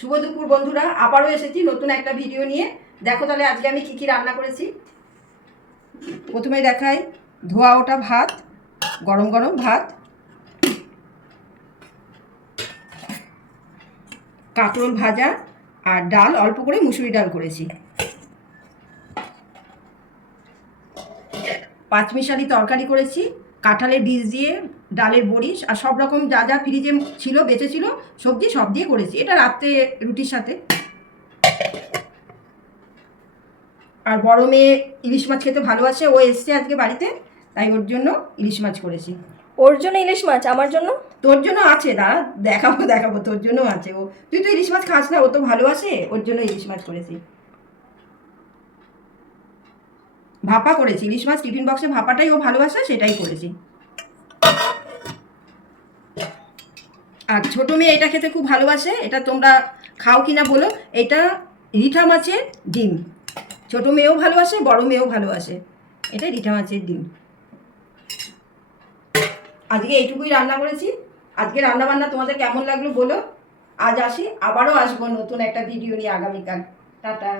শুভ দুপুর বন্ধুরা, আবারও এসেছি নতুন একটা ভিডিও নিয়ে। দেখো তাহলে আজকে আমি কি কি রান্না করেছি। প্রথমে দেখাই ধোয়া ওঠা ভাত, গরম গরম ভাত, কাঁকরোল ভাজা আর ডাল, অল্প করে মুসুরি ডাল করেছি। পাঁচমিশালি তরকারি করেছি, কাঁঠালের বীজ দিয়ে, ডালের বড়ি আর সব রকম যা যা ফ্রিজে ছিল বেঁচে ছিল সবজি সব দিয়ে করেছি। এটা রাত্রে রুটির সাথে। আর বড় মেয়ে ইলিশ মাছ খেতে ভালোবাসে, ও এসছে আজকে বাড়িতে, তাই ওর জন্য ইলিশ মাছ করেছি। ওর জন্য ইলিশ মাছ, আমার জন্য? তোর জন্য আছে, দাঁড়া দেখাবো দেখাবো, তোর জন্য আছে। ও তুই তো ইলিশ মাছ খাস না, ও তো ভালোবাসে, ওর জন্য ইলিশ মাছ করেছি। ভাপা করেছি ইলিশ মাছ, টিফিন বক্সে ভাপাটাই ও ভালোবাসে, সেটাই করেছি। আর ছোট মেয়ে এটা খেতে খুব ভালোবাসে, এটা তোমরা খাও কিনা বলো। এটা রিঠা মাছের ডিম, ছোট মেয়েও ভালোবাসে, বড় মেয়েও ভালোবাসে। এটা রিঠা মাছের ডিম। আজকে এইটুকুই রান্না করেছি। আজকে রান্না বান্না তোমাদের কেমন লাগলো বলো। আজ আসি, আবারও আসবো নতুন একটা ভিডিও নিয়ে আগামীকাল। টাটা।